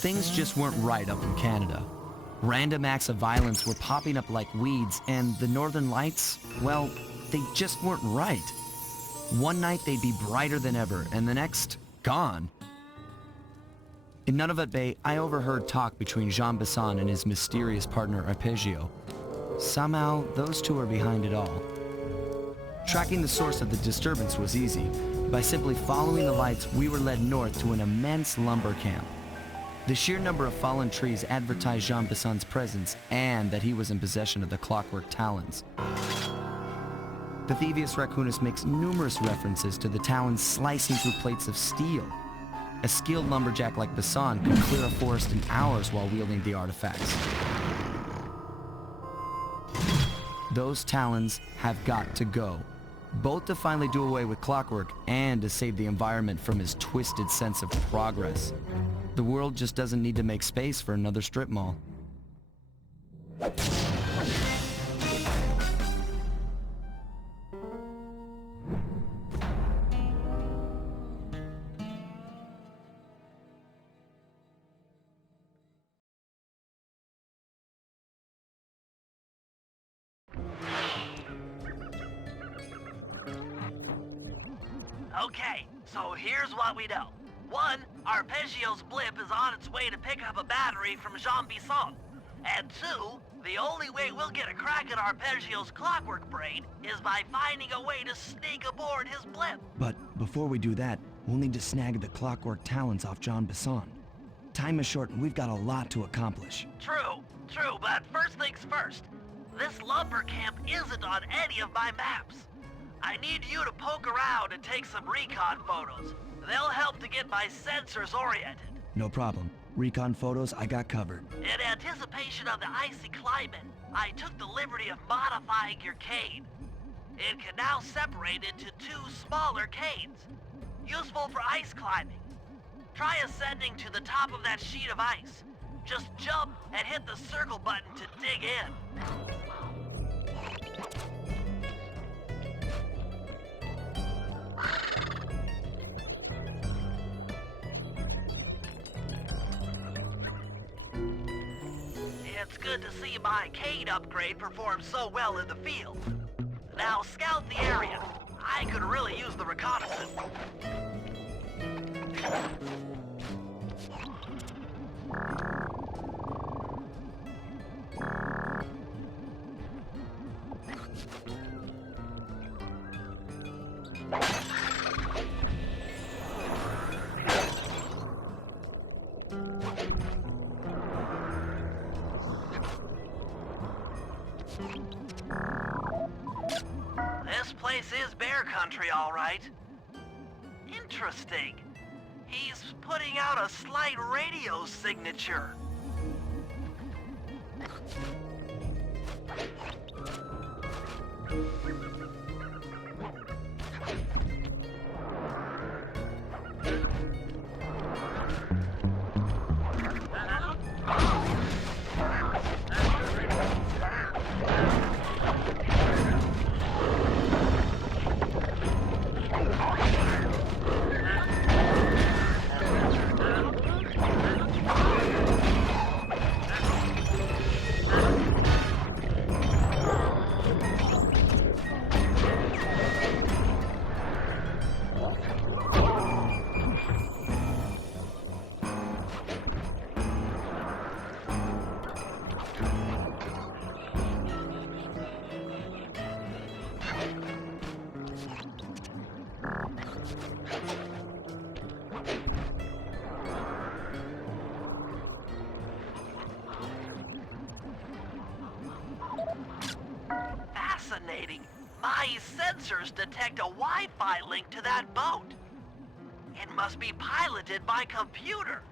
Things just weren't right up in Canada. Random acts of violence were popping up like weeds, and the Northern Lights, well, they just weren't right. One night they'd be brighter than ever, and the next, gone. In Nunavut Bay, I overheard talk between Jean Besson and his mysterious partner Arpeggio. Somehow, those two are behind it all. Tracking the source of the disturbance was easy. By simply following the lights, we were led north to an immense lumber camp. The sheer number of fallen trees advertised Jean Besson's presence and that he was in possession of the clockwork talons. The Thievius Raccoonus makes numerous references to the talons slicing through plates of steel. A skilled lumberjack like Besson could clear a forest in hours while wielding the artifacts. Those talons have got to go, both to finally do away with clockwork and to save the environment from his twisted sense of progress. The world just doesn't need to make space for another strip mall. Okay, so here's what we know. 1, Arpeggio's blip is on its way to pick up a battery from Jean Besson. And 2, the only way we'll get a crack at Arpeggio's clockwork brain is by finding a way to sneak aboard his blip. But before we do that, we'll need to snag the clockwork talons off Jean Besson. Time is short and we've got a lot to accomplish. True, but first things first. This lumber camp isn't on any of my maps. I need you to poke around and take some recon photos. They'll help to get my sensors oriented. No problem. Recon photos I got covered. In anticipation of the icy climate, I took the liberty of modifying your cane. It can now separate into 2 smaller canes, useful for ice climbing. Try ascending to the top of that sheet of ice. Just jump and hit the circle button to dig in. It's good to see my cane upgrade perform so well in the field. Now scout the area. I could really use the reconnaissance. This place is bear country, all right. Interesting. He's putting out a slight radio signature. Fascinating. My sensors detect a Wi-Fi link to that boat. It must be piloted by computer.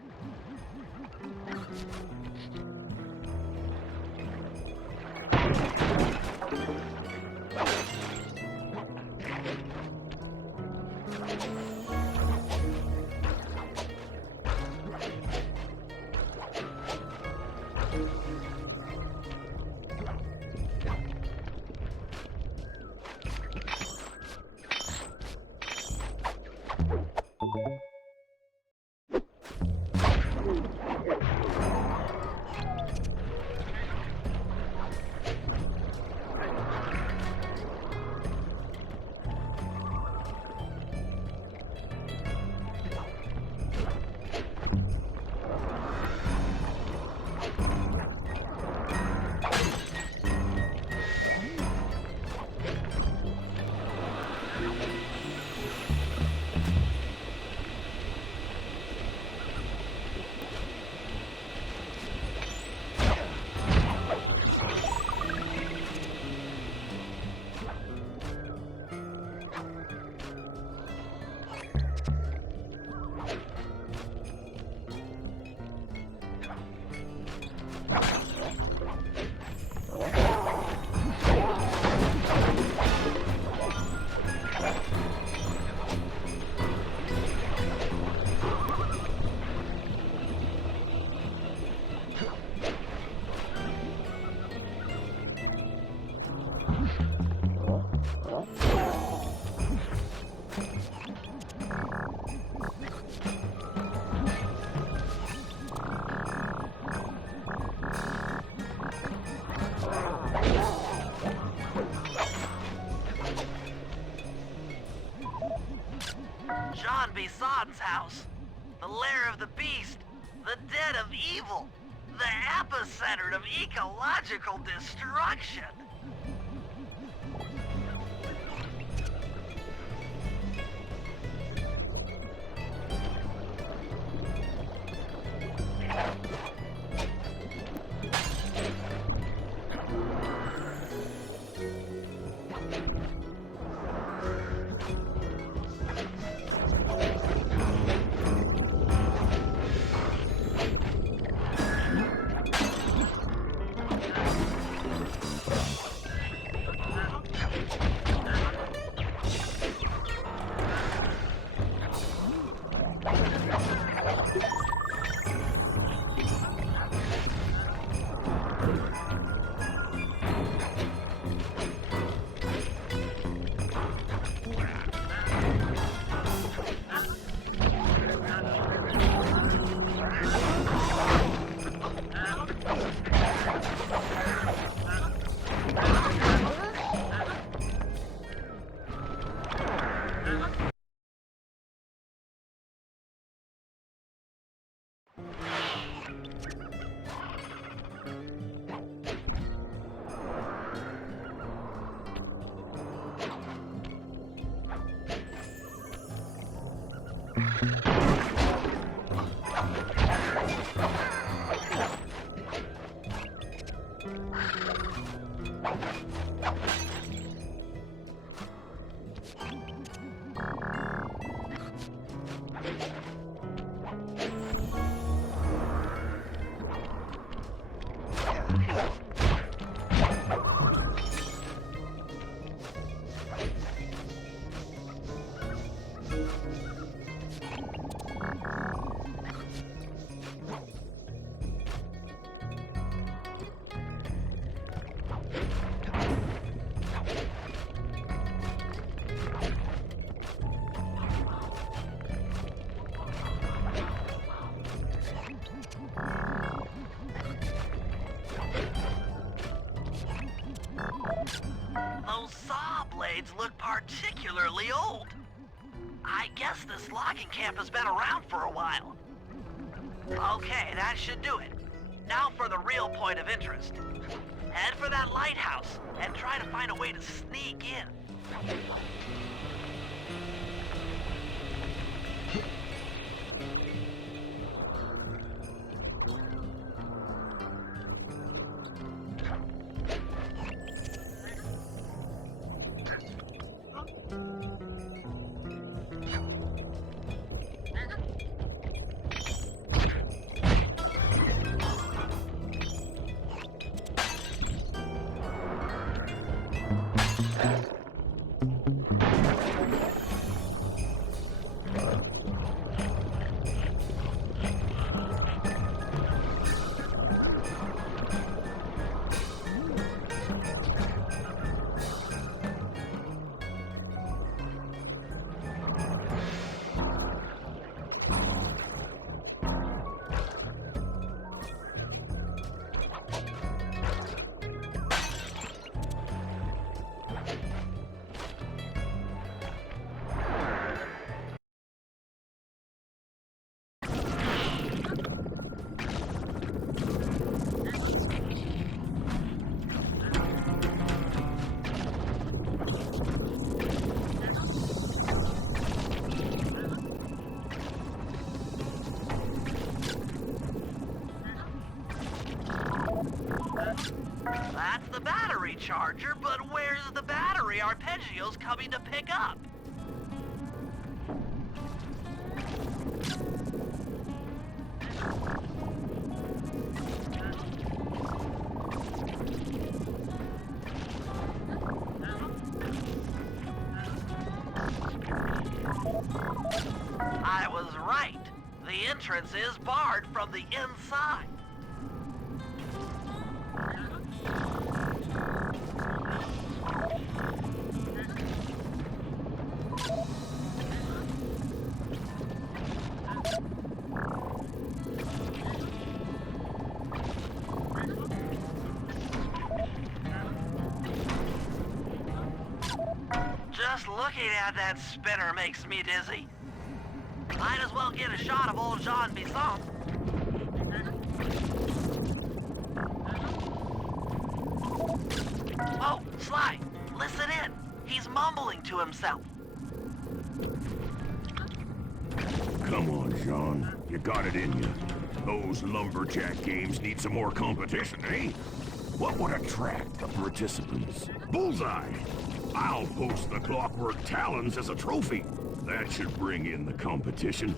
John B. Sodden's house. The lair of the beast. The den of evil. The epicenter of ecological destruction. Those saw blades look particularly old. I guess this logging camp has been around for a while. Okay, that should do it. Now for the real point of interest. Head for that lighthouse and try to find a way to sneak in. That's the battery charger, but where's the battery Arpeggio's coming to pick up? I was right. The entrance is barred from the inside. Just looking at that spinner makes me dizzy. Might as well get a shot of old Jean Bisson. Oh, Sly, listen in. He's mumbling to himself. Come on, Jean. You got it in you. Those lumberjack games need some more competition, eh? What would attract the participants? Bullseye! I'll post the clockwork talons as a trophy. That should bring in the competition.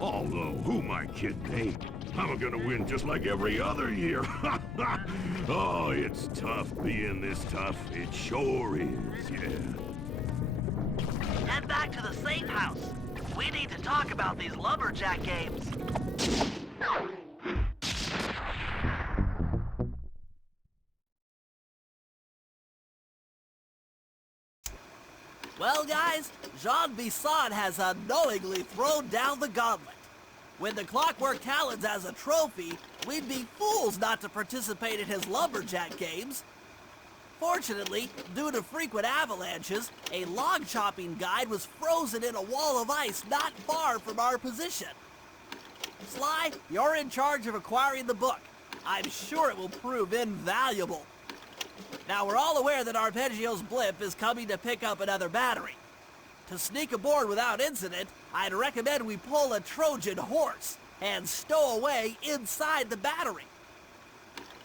Although, who am I kidding, eh? I'm gonna win just like every other year. Oh, it's tough being this tough. It sure is, yeah. Head back to the safe house. We need to talk about these lumberjack games. Well, guys, Jean Bisson has unknowingly thrown down the gauntlet. With the clockwork talons as a trophy, we'd be fools not to participate in his lumberjack games. Fortunately, due to frequent avalanches, a log chopping guide was frozen in a wall of ice not far from our position. Sly, you're in charge of acquiring the book. I'm sure it will prove invaluable. Now, we're all aware that Arpeggio's blimp is coming to pick up another battery. To sneak aboard without incident, I'd recommend we pull a Trojan horse and stow away inside the battery.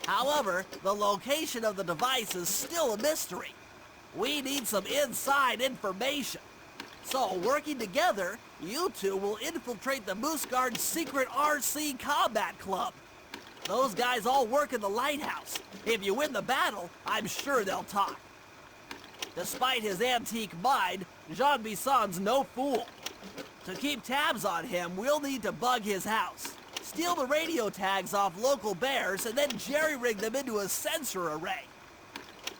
However, the location of the device is still a mystery. We need some inside information. So, working together, you two will infiltrate the Moose Guard's secret RC combat club. Those guys all work in the lighthouse. If you win the battle, I'm sure they'll talk. Despite his antique mind, Jean Bisson's no fool. To keep tabs on him, we'll need to bug his house, steal the radio tags off local bears, and then jerry-rig them into a sensor array.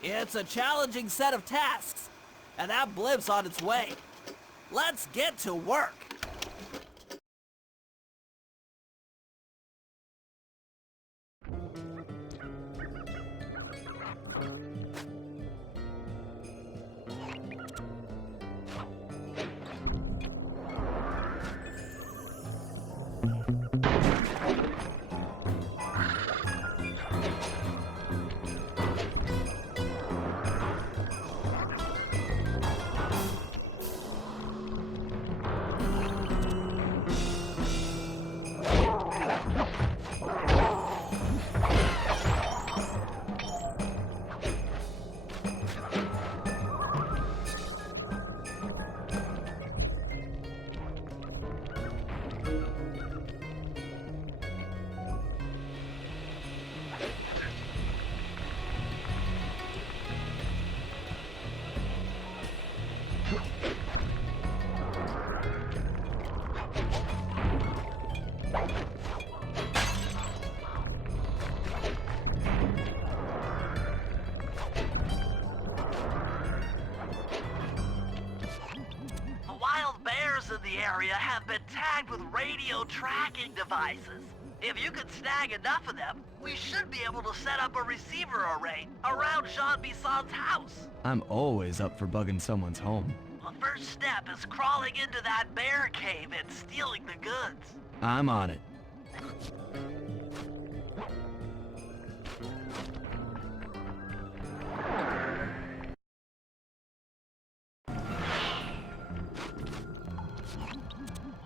It's a challenging set of tasks, and that blimp's on its way. Let's get to work. Area have been tagged with radio tracking devices. If you could snag enough of them, we should be able to set up a receiver array around Jean Bisson's house. I'm always up for bugging someone's home. The first step is crawling into that bear cave and stealing the goods. I'm on it.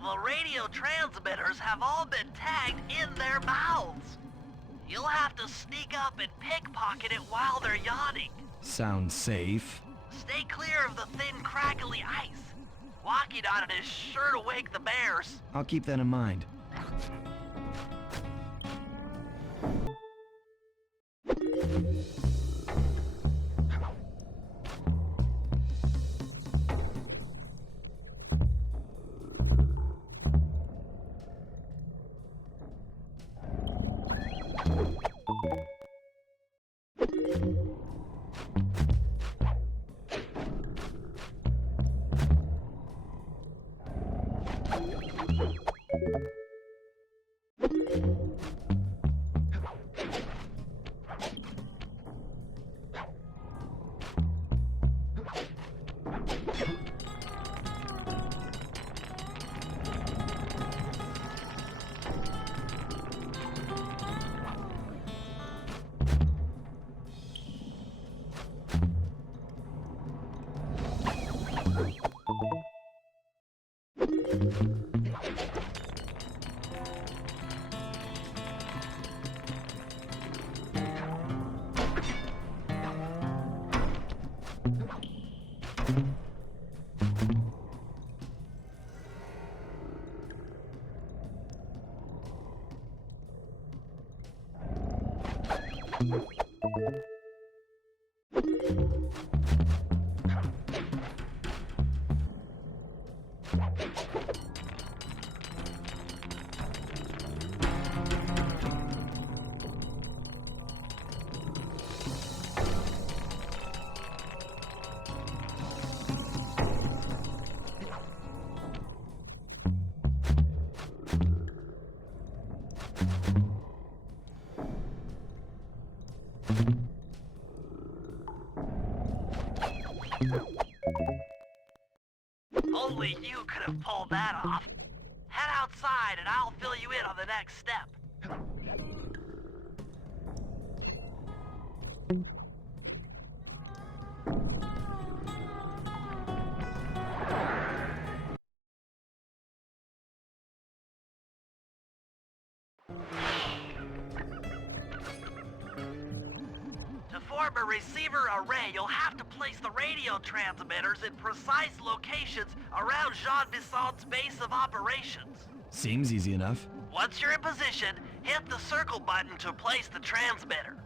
The radio transmitters have all been tagged in their mouths. You'll have to sneak up and pickpocket it while they're yawning. Sounds safe. Stay clear of the thin, crackly ice. Walking on it is sure to wake the bears. I'll keep that in mind. Only you could have pulled that off. Head outside and I'll fill you in on the next step. To form a receiver array, you'll have to place the radio transmitters in precise locations around Jean Bisson's base of operations. Seems easy enough. Once you're in position, hit the circle button to place the transmitter.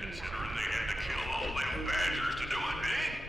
Considering they had to kill all them badgers to do it, eh?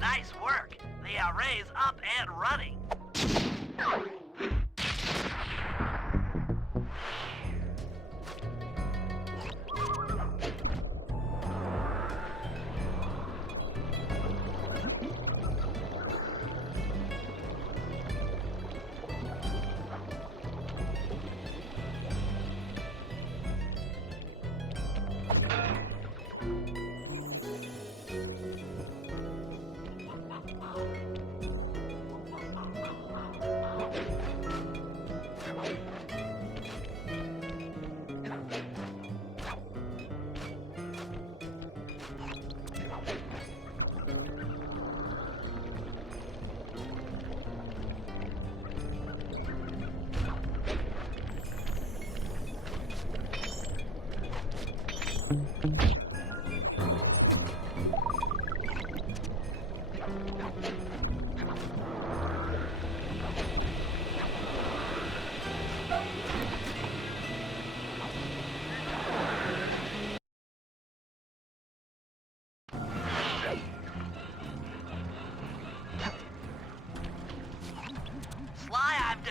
Nice work. The array's up and running.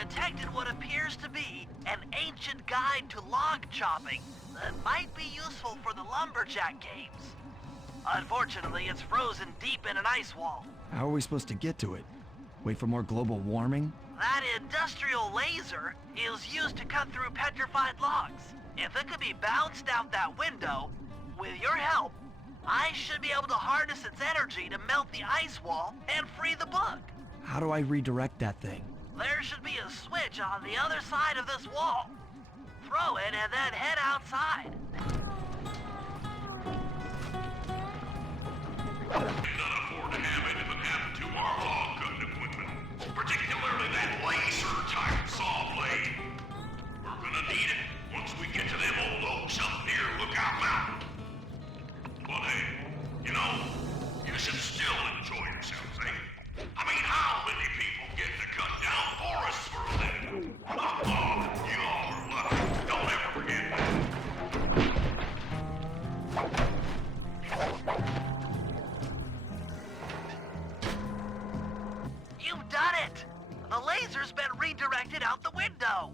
Detected what appears to be an ancient guide to log chopping that might be useful for the lumberjack games. Unfortunately, it's frozen deep in an ice wall. How are we supposed to get to it? Wait for more global warming? That industrial laser is used to cut through petrified logs. If it could be bounced out that window, with your help, I should be able to harness its energy to melt the ice wall and free the bug. How do I redirect that thing? There should be a switch on the other side of this wall. Throw it and then head outside. Cannot afford to have anything happen to our log cutting equipment, particularly that laser-type saw blade. We're gonna need it once we get to them old oaks up near Lookout Mountain. But hey, you know, you should still enjoy yourselves, eh? I mean, how many people get to cut down forests for a living? Oh, y'all are lucky. Don't ever forget that. You've done it! The laser's been redirected out the window.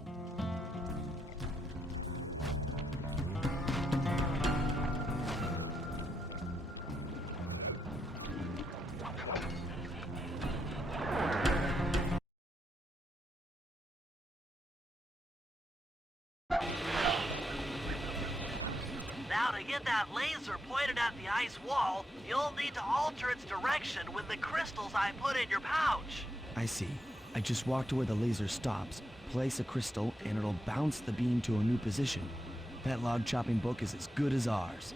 Now to get that laser pointed at the ice wall, you'll need to alter its direction with the crystals I put in your pouch. I see. I just walk to where the laser stops, place a crystal, and it'll bounce the beam to a new position. That log chopping book is as good as ours.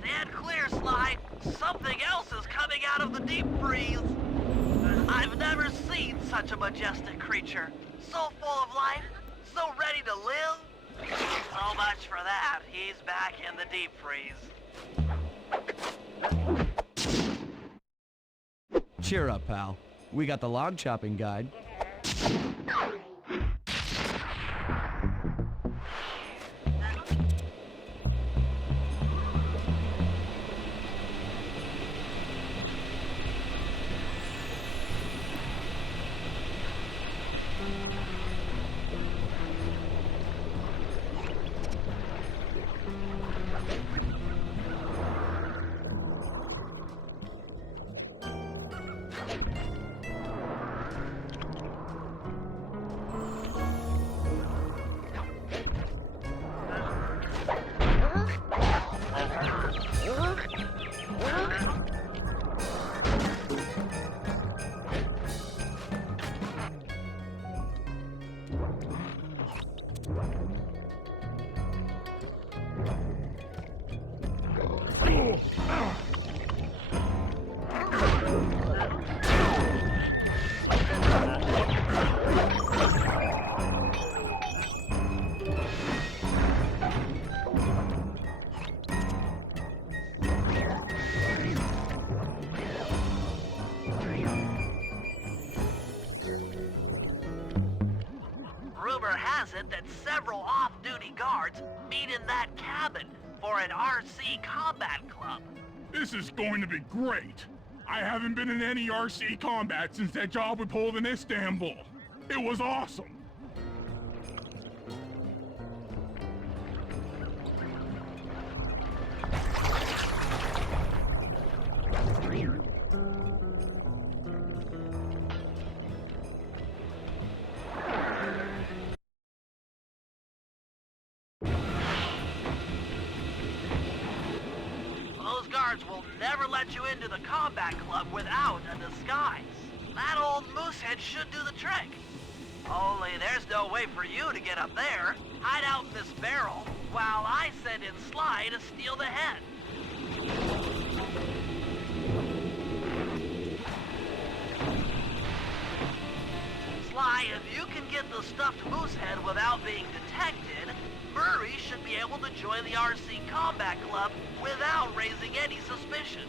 Stand clear, Sly. Something else is coming out of the deep freeze. I've never seen such a majestic creature. So full of life, so ready to live. So much for that. He's back in the deep freeze. Cheer up, pal. We got the log chopping guide. Rumor has it that several off-duty guards meet in that cabin for an RC combat club. This is going to be great. I haven't been in any RC combat since that job we pulled in Istanbul. It was awesome. Those guards will never let you into the combat club without a disguise. That old moosehead should do the trick. Only there's no way for you to get up there. Hide out in this barrel while I send in Sly to steal the head. Sly, if you can get the stuffed moosehead without being detected, Murray should be able to join the RC Combat Club without raising any suspicion.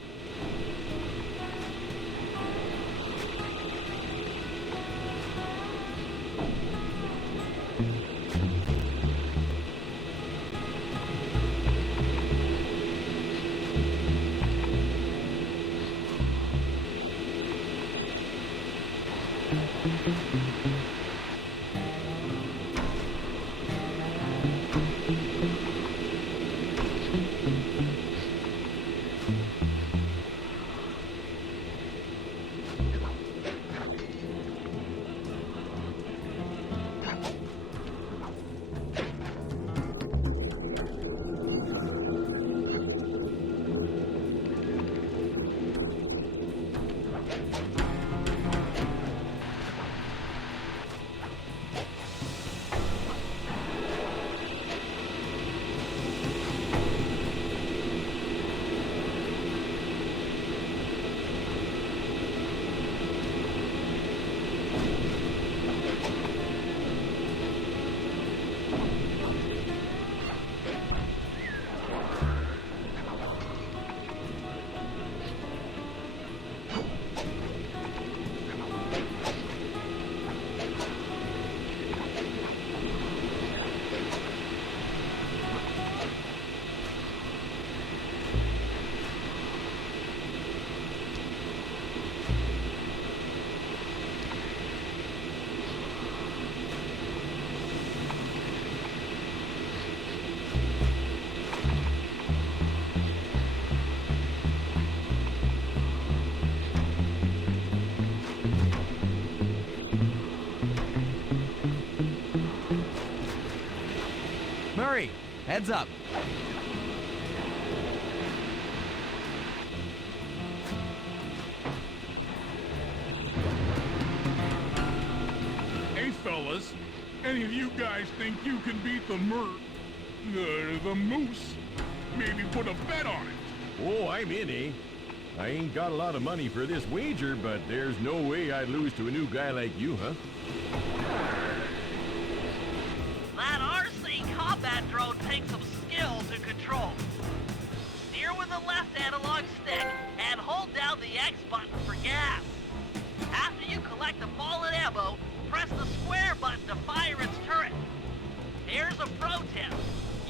Murray, heads up. Hey, fellas, any of you guys think you can beat the moose? Maybe put a bet on it. Oh, I'm in, eh? I ain't got a lot of money for this wager, but there's no way I'd lose to a new guy like you, huh? That RC combat drone takes some skill to control. Steer with the left analog stick and hold down the X button for gas. After you collect the fallen ammo, press the square button to fire its turret. Here's a pro tip.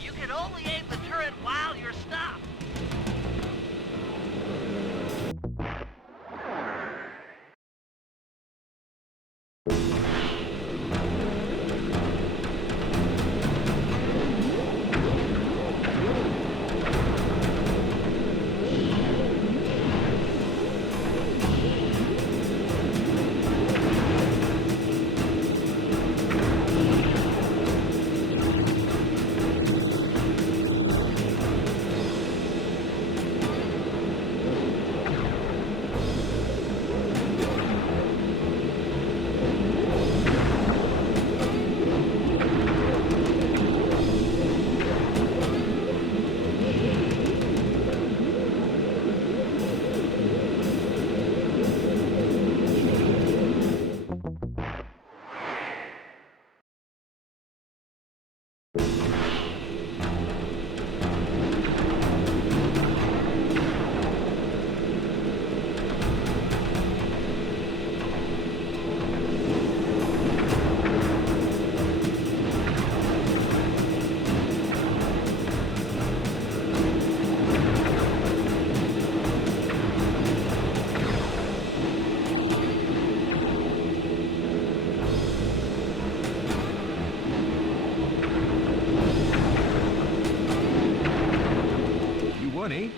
You can only aim the turret while you're stopped. fun, eh?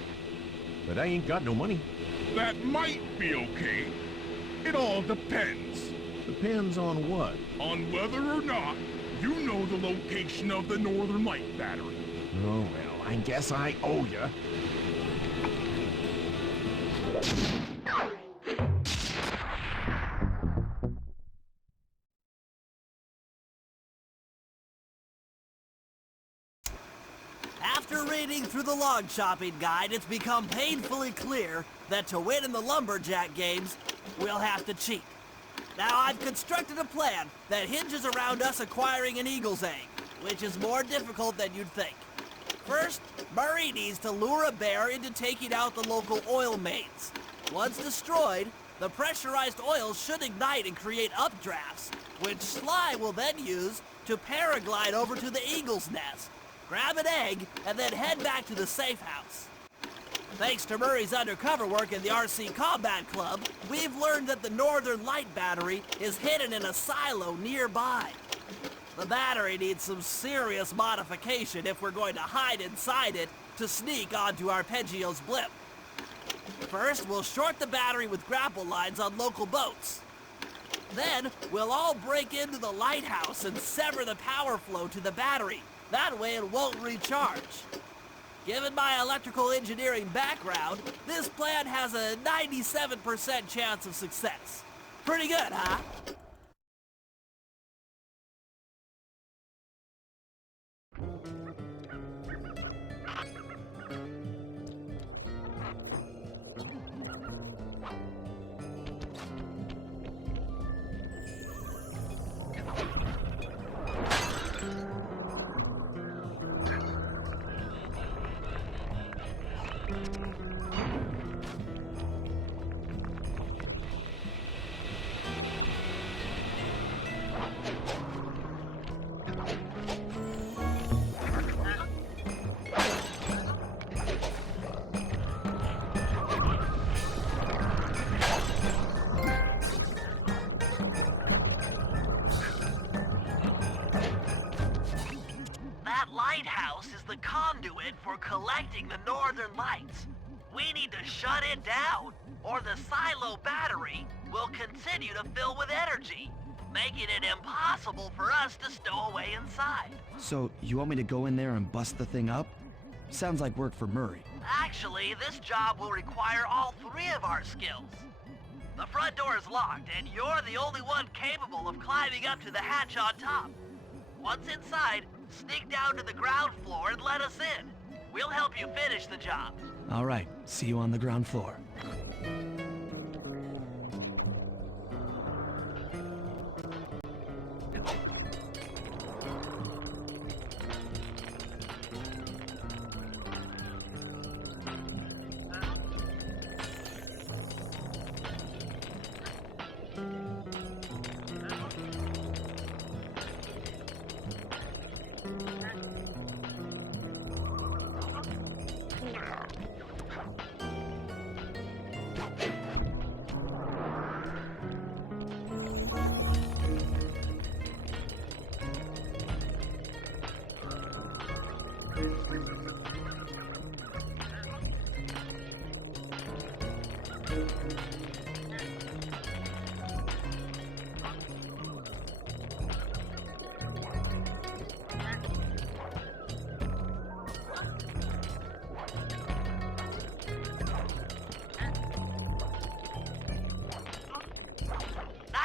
But I ain't got no money. That might be okay. It all depends Depends on what? on whether or not you know the location of the Northern Light Battery. Oh, well, I guess I owe ya. After reading through the log shopping guide, it's become painfully clear that to win in the lumberjack games, we'll have to cheat. Now, I've constructed a plan that hinges around us acquiring an eagle's egg, which is more difficult than you'd think. First, Murray needs to lure a bear into taking out the local oil mains. Once destroyed, the pressurized oil should ignite and create updrafts, which Sly will then use to paraglide over to the eagle's nest, grab an egg, and then head back to the safe house. Thanks to Murray's undercover work in the RC Combat Club, we've learned that the Northern Light Battery is hidden in a silo nearby. The battery needs some serious modification if we're going to hide inside it to sneak onto Arpeggio's blimp. First, we'll short the battery with grapple lines on local boats. Then, we'll all break into the lighthouse and sever the power flow to the battery. That way it won't recharge. Given my electrical engineering background, this plan has a 97% chance of success. Pretty good, huh? Lighthouse is the conduit for collecting the northern lights. We need to shut it down, or the silo battery will continue to fill with energy, making it impossible for us to stow away inside. So, you want me to go in there and bust the thing up? Sounds like work for Murray. Actually, this job will require all three of our skills. The front door is locked, and you're the only one capable of climbing up to the hatch on top. Once inside, sneak down to the ground floor and let us in. We'll help you finish the job. All right, see you on the ground floor.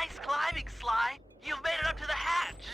Nice climbing, Sly. You've made it up to the hatch.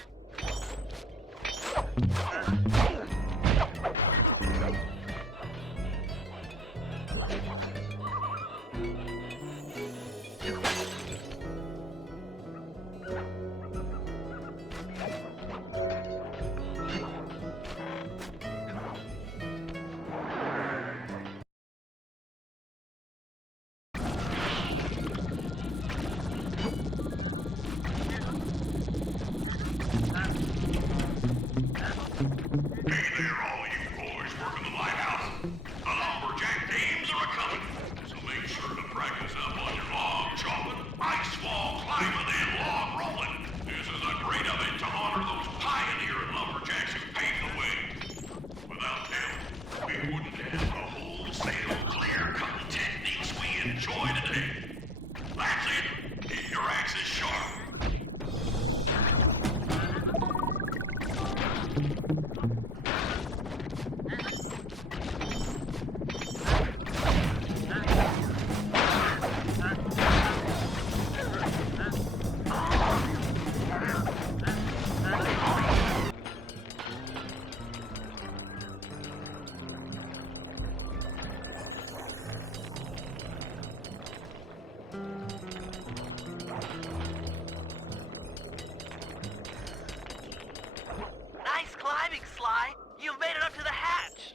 Nice climbing, Sly. You've made it up to the hatch.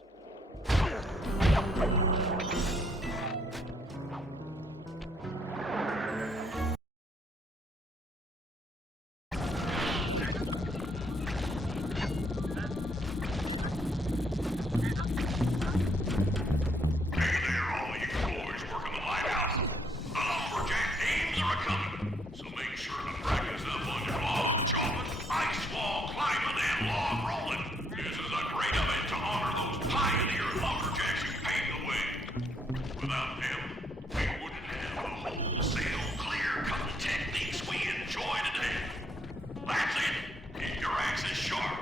Hey there, all you boys working the lighthouse. The lumberjack games are a-coming, so make sure to practice up on your log chopping, ice wall climbing, and log rolling. This is a great event to honor those pioneer lumberjacks who paved the way. Without them, we wouldn't have the wholesale clear-cutting techniques we enjoy today. That's it. Keep your axes sharp.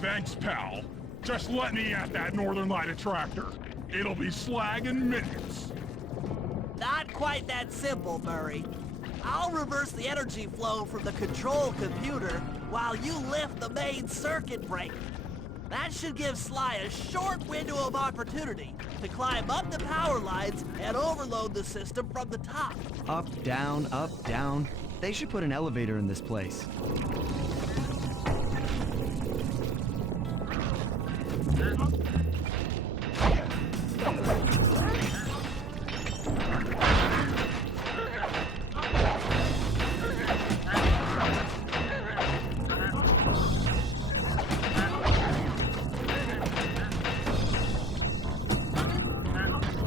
Thanks, pal. Just let me at that Northern Light attractor. It'll be slag in minutes. Not quite that simple, Murray. I'll reverse the energy flow from the control computer while you lift the main circuit breaker. That should give Sly a short window of opportunity to climb up the power lines and overload the system from the top. Up, down, up, down. They should put an elevator in this place.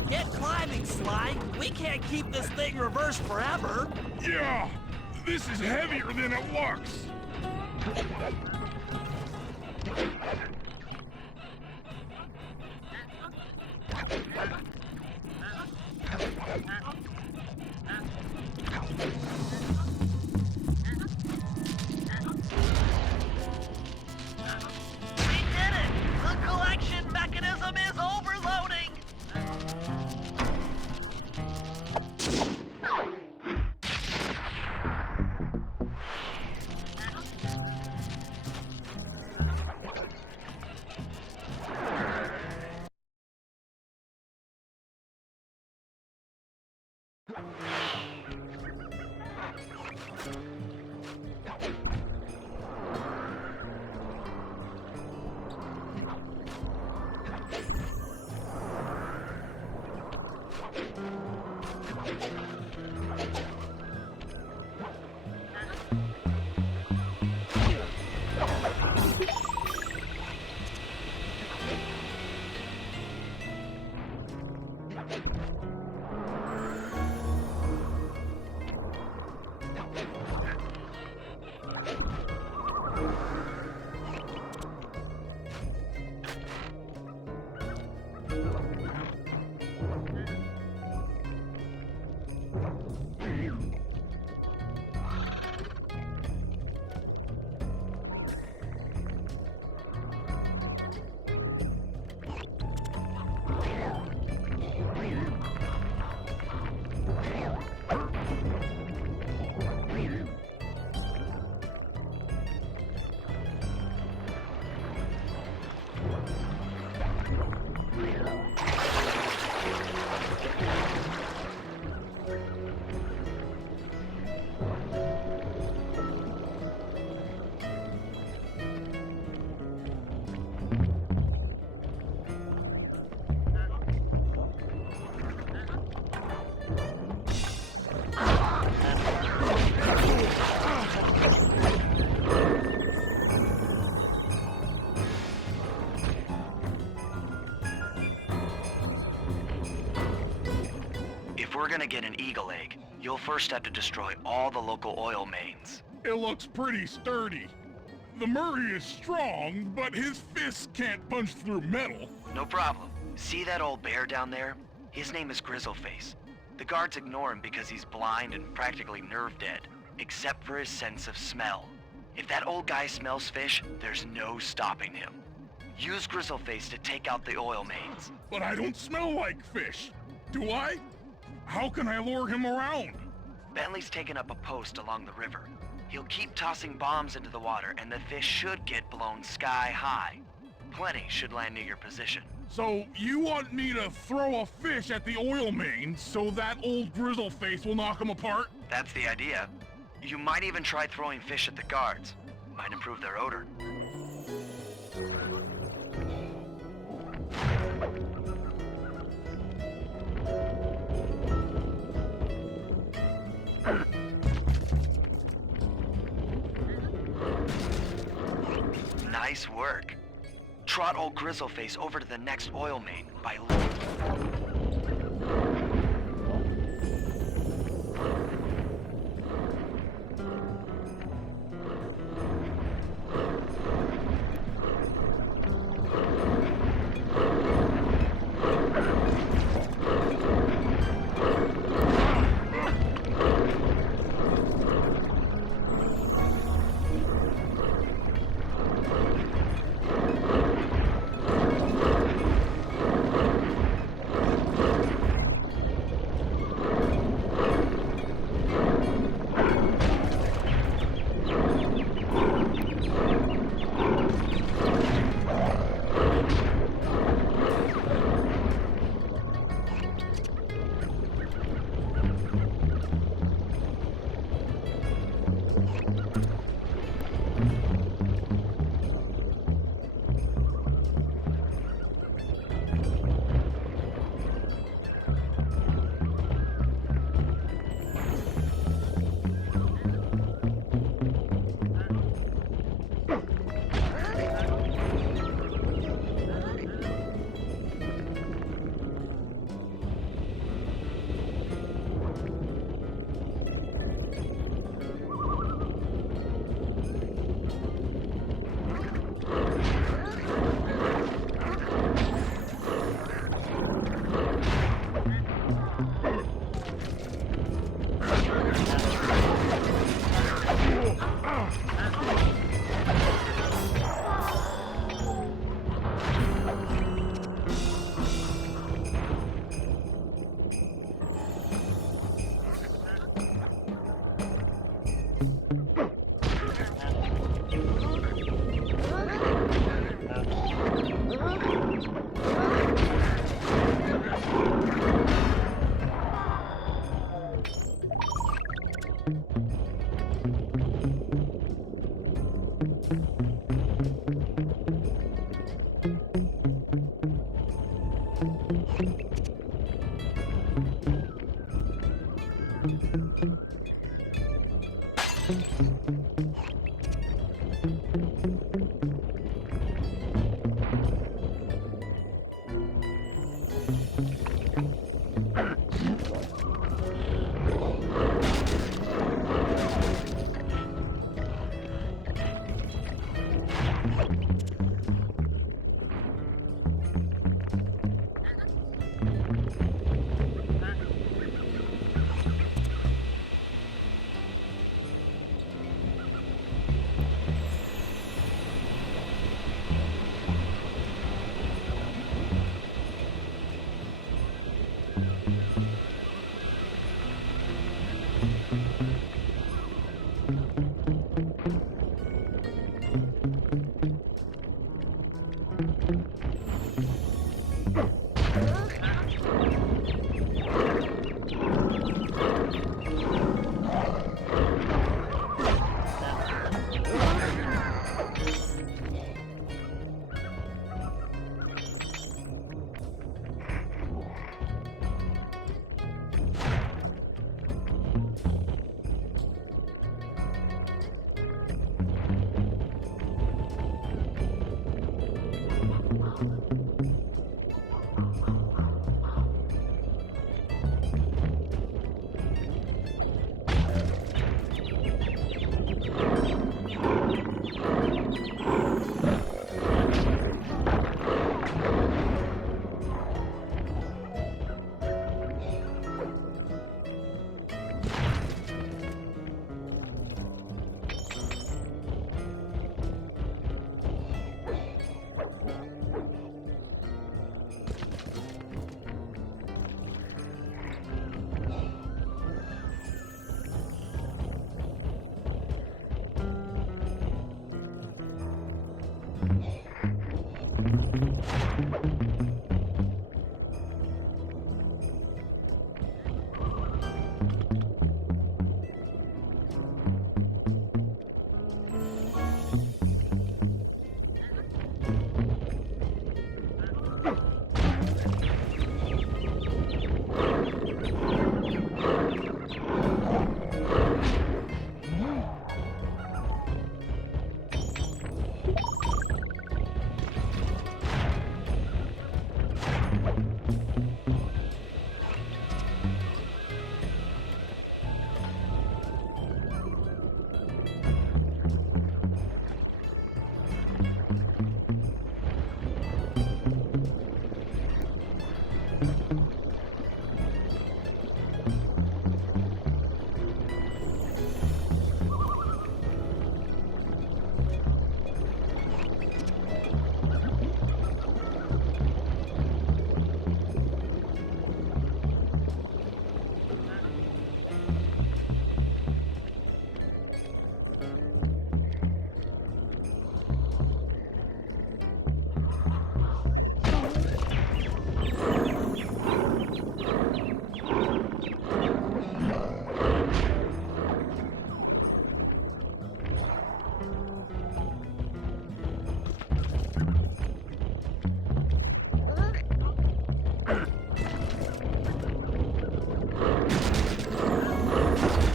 Get climbing, Sly. We can't keep this thing reversed forever. Yeah, this is heavier than it looks. We did it! The collection mechanism is overloading! we're gonna get an eagle egg, you'll first have to destroy all the local oil mains. It looks pretty sturdy. The Murray is strong, but his fists can't punch through metal. No problem. See that old bear down there? His name is Grizzleface. The guards ignore him because he's blind and practically nerve dead, except for his sense of smell. If that old guy smells fish, there's no stopping him. Use Grizzleface to take out the oil mains. But I don't smell like fish. Do I? How can I lure him around? Bentley's taken up a post along the river. He'll keep tossing bombs into the water and the fish should get blown sky high. Plenty should land near your position. So you want me to throw a fish at the oil mains so that old Grizzleface will knock him apart? That's the idea. You might even try throwing fish at the guards. Might improve their odor. Nice work. Trot old Grizzleface over to the next oil main by...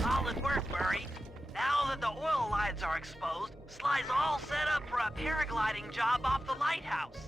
Solid work, Murray. Now that the oil lines are exposed, Sly's all set up for a paragliding job off the lighthouse.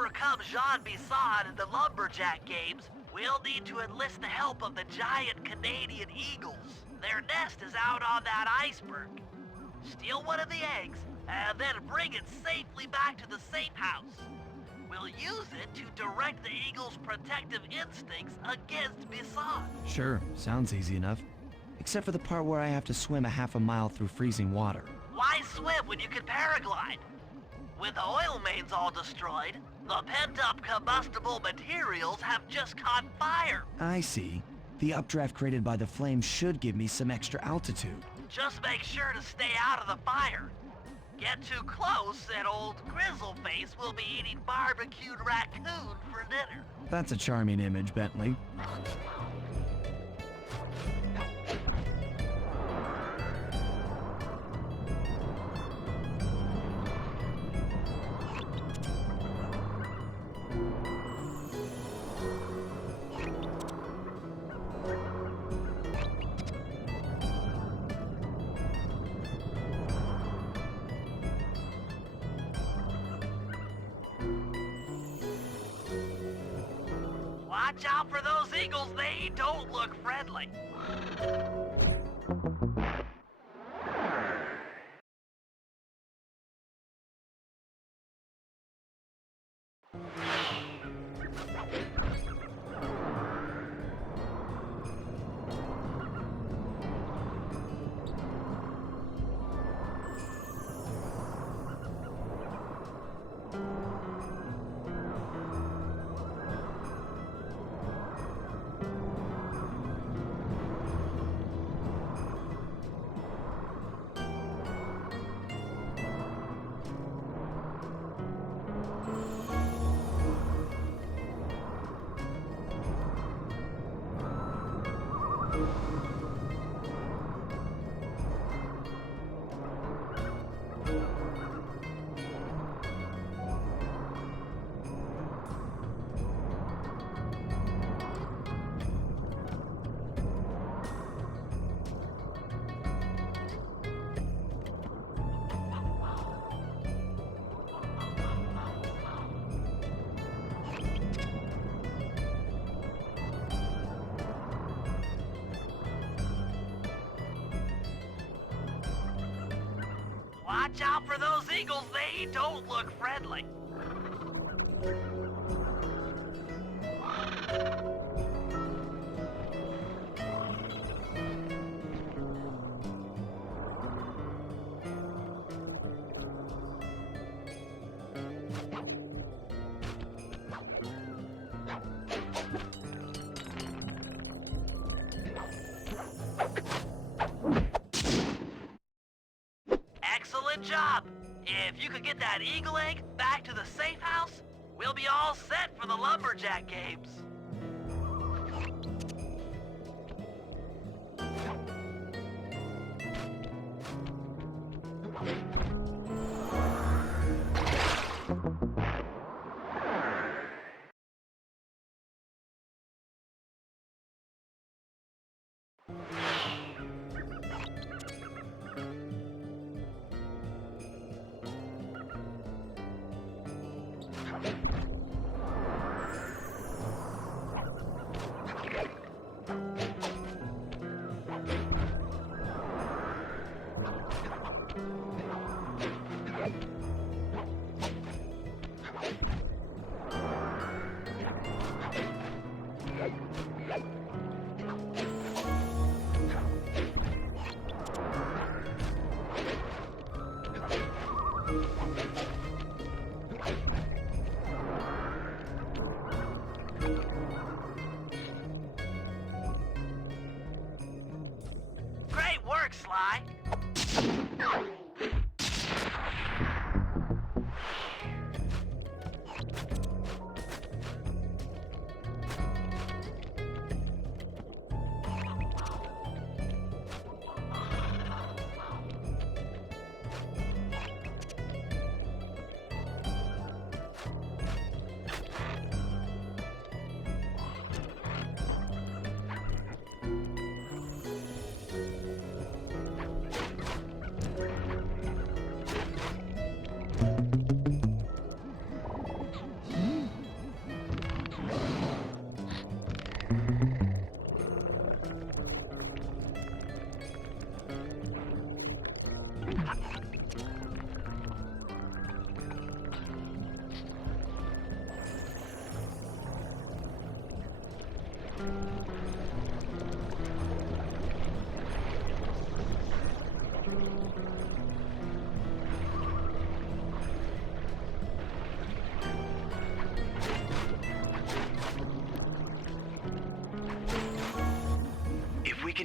overcome Jean Bisson in the lumberjack games, we'll need to enlist the help of the giant Canadian eagles. Their nest is out on that iceberg. Steal one of the eggs, and then bring it safely back to the safe house. We'll use it to direct the eagle's protective instincts against Bisson. Sure, sounds easy enough. Except for the part where I have to swim a half a mile through freezing water. Why swim when you can paraglide? With the oil mains all destroyed, the pent-up combustible materials have just caught fire. I see. The updraft created by the flame should give me some extra altitude. Just make sure to stay out of the fire. Get too close and old Grizzleface will be eating barbecued raccoon for dinner. That's a charming image, Bentley. Watch out for those eagles, they don't look friendly. Watch out for those eagles, they don't look friendly. Excellent job! If you could get that eagle egg back to the safe house, we'll be all set for the lumberjack games.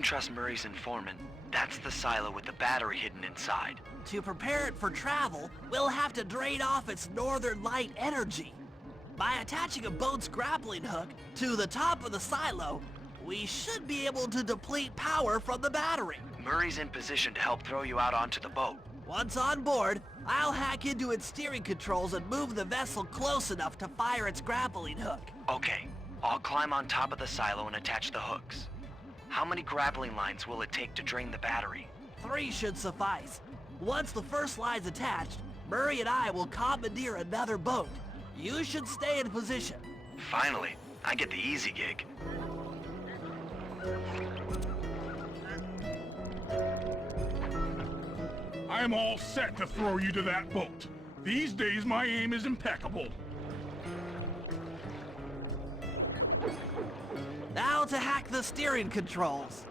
trust Murray's informant. That's the silo with the battery hidden inside. To prepare it for travel, we'll have to drain off its northern light energy. By attaching a boat's grappling hook to the top of the silo, we should be able to deplete power from the battery. Murray's in position to help throw you out onto the boat. Once on board, I'll hack into its steering controls and move the vessel close enough to fire its grappling hook. Okay, I'll climb on top of the silo and attach the hooks. How many grappling lines will it take to drain the battery? 3 should suffice. Once the first line's attached, Murray and I will commandeer another boat. You should stay in position. Finally, I get the easy gig. I'm all set to throw you to that boat. These days, my aim is impeccable. Now to hack the steering controls.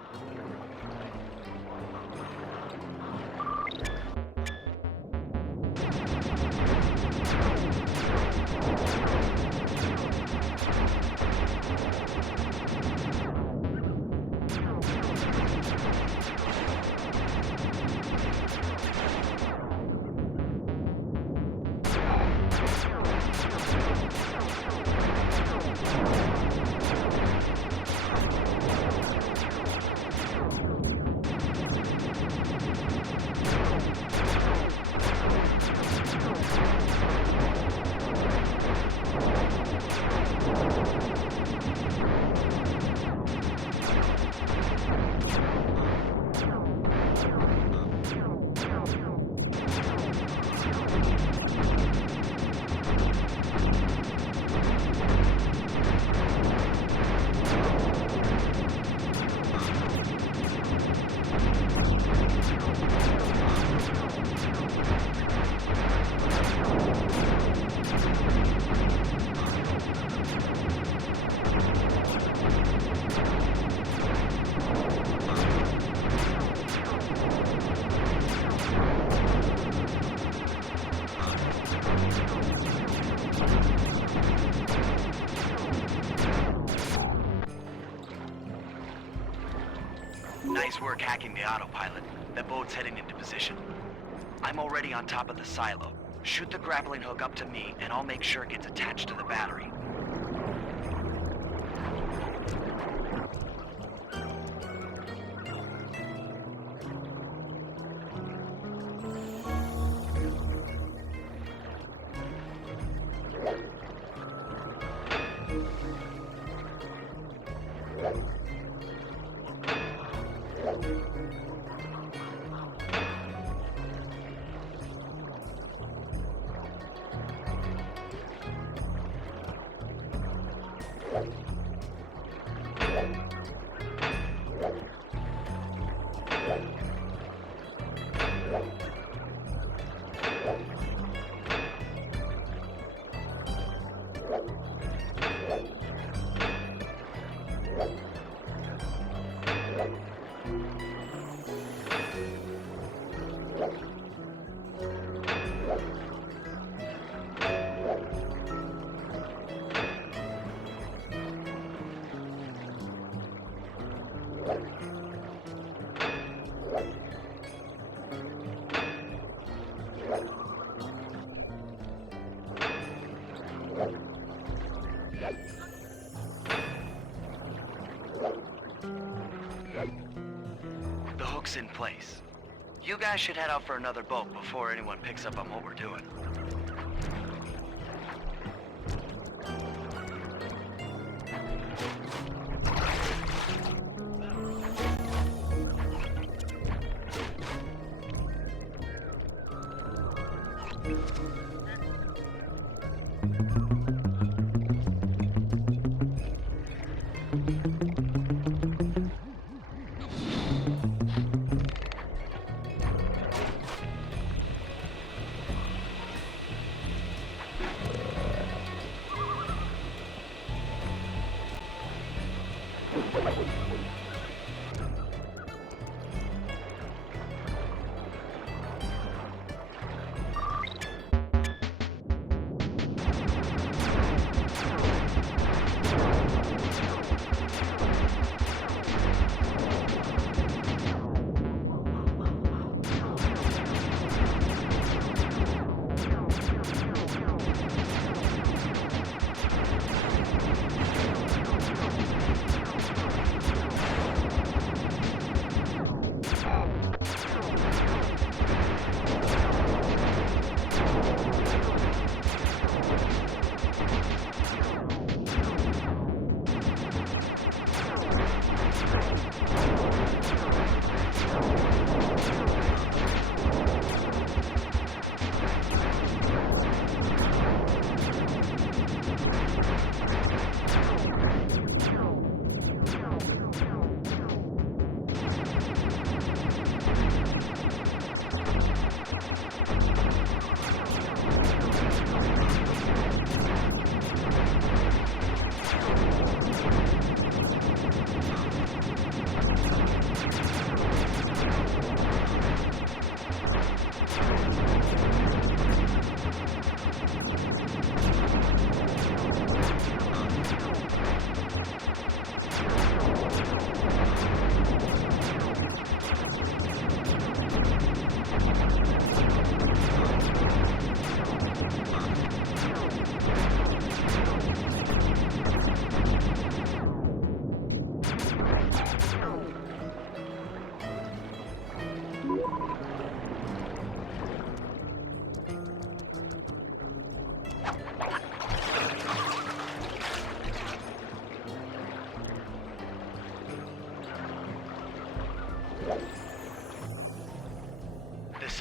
Nice work hacking the autopilot. The boat's heading into position. I'm already on top of the silo. Shoot the grappling hook up to me, and I'll make sure it gets attached to the battery. The hook's in place. You guys should head out for another boat before anyone picks up on what we're doing.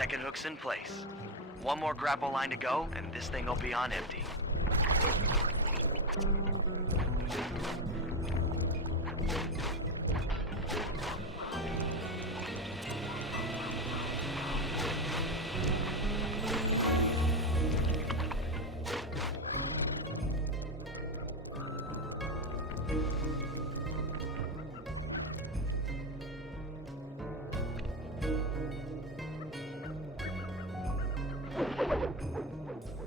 Second hook's in place. One more grapple line to go, and this thing will be on empty.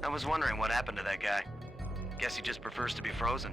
I was wondering what happened to that guy. Guess he just prefers to be frozen.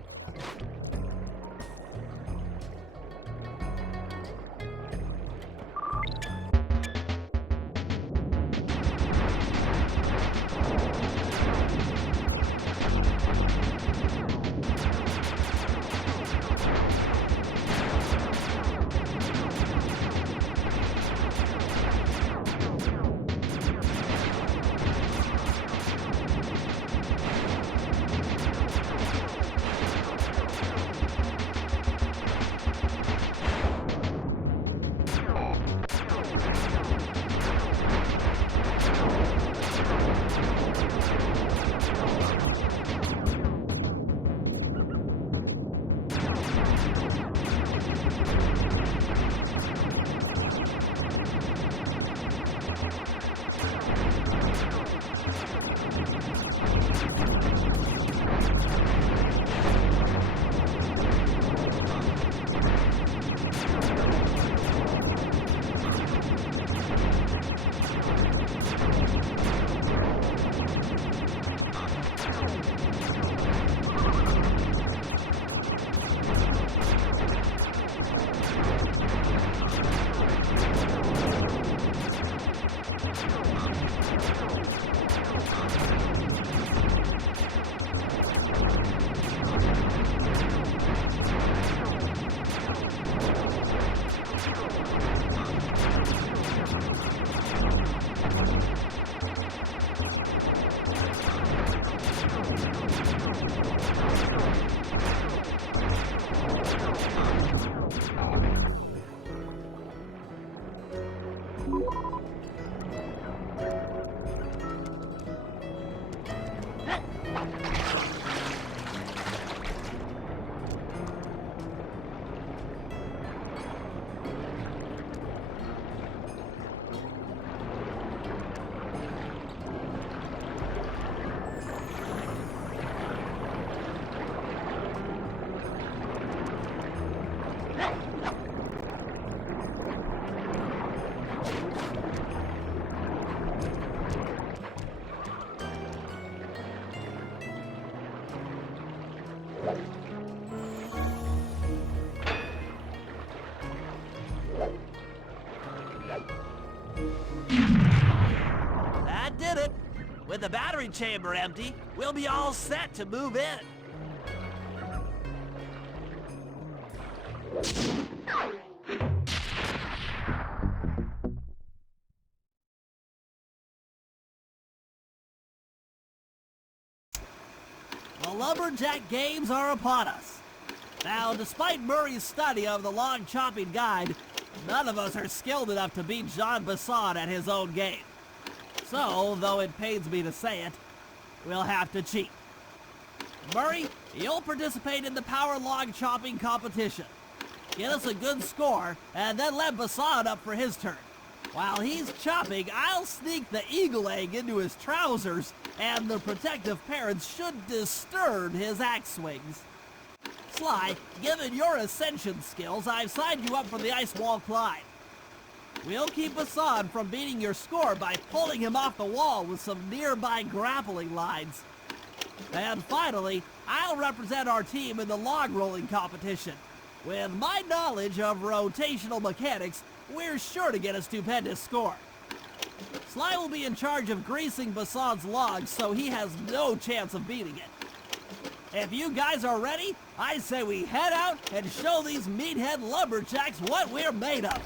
That did it. With the battery chamber empty, we'll be all set to move in. The lumberjack games are upon us. Now, despite Murray's study of the log chopping guide, none of us are skilled enough to beat Jean Basson at his own game. So, though it pains me to say it, we'll have to cheat. Murray, you'll participate in the power log chopping competition. Get us a good score, and then let Basson up for his turn. While he's chopping, I'll sneak the eagle egg into his trousers, and the protective parents should disturb his axe swings. Sly, given your ascension skills, I've signed you up for the ice wall climb. We'll keep Basson from beating your score by pulling him off the wall with some nearby grappling lines. And finally, I'll represent our team in the log rolling competition. With my knowledge of rotational mechanics, we're sure to get a stupendous score. Sly will be in charge of greasing Basson's logs, so he has no chance of beating it. If you guys are ready, I say we head out and show these meathead lumberjacks what we're made of.